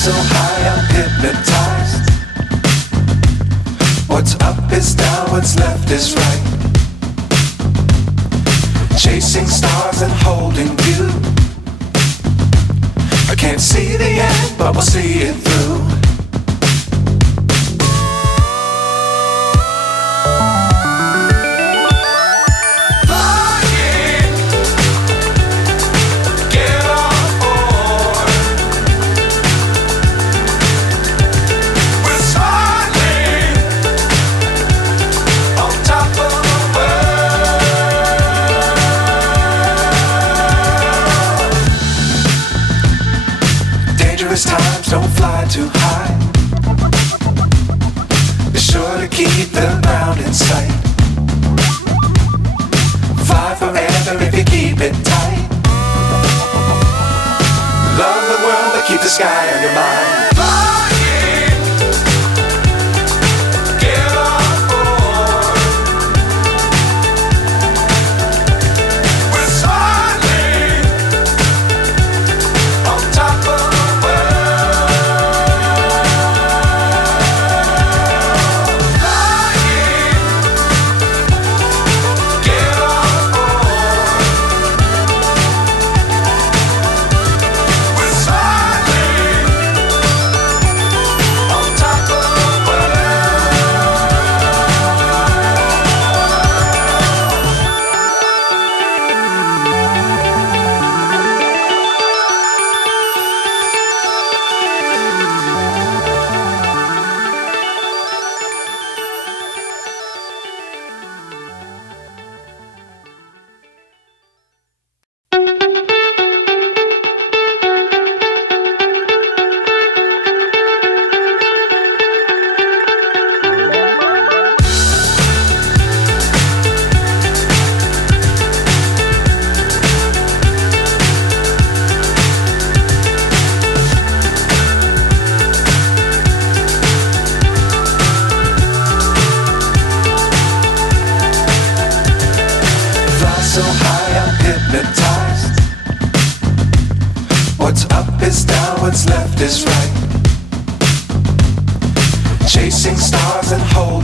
so high I'm hypnotized. What's up is down, what's left is right. Chasing stars and holding you. I can't see the end, but we'll see it through. Times don't fly too high. Be sure to keep the ground in sight. Fly forever if you keep it tight. Love the world but keep the sky on your mind. So high I'm hypnotized. What's up is down, what's left is right. Chasing stars and holding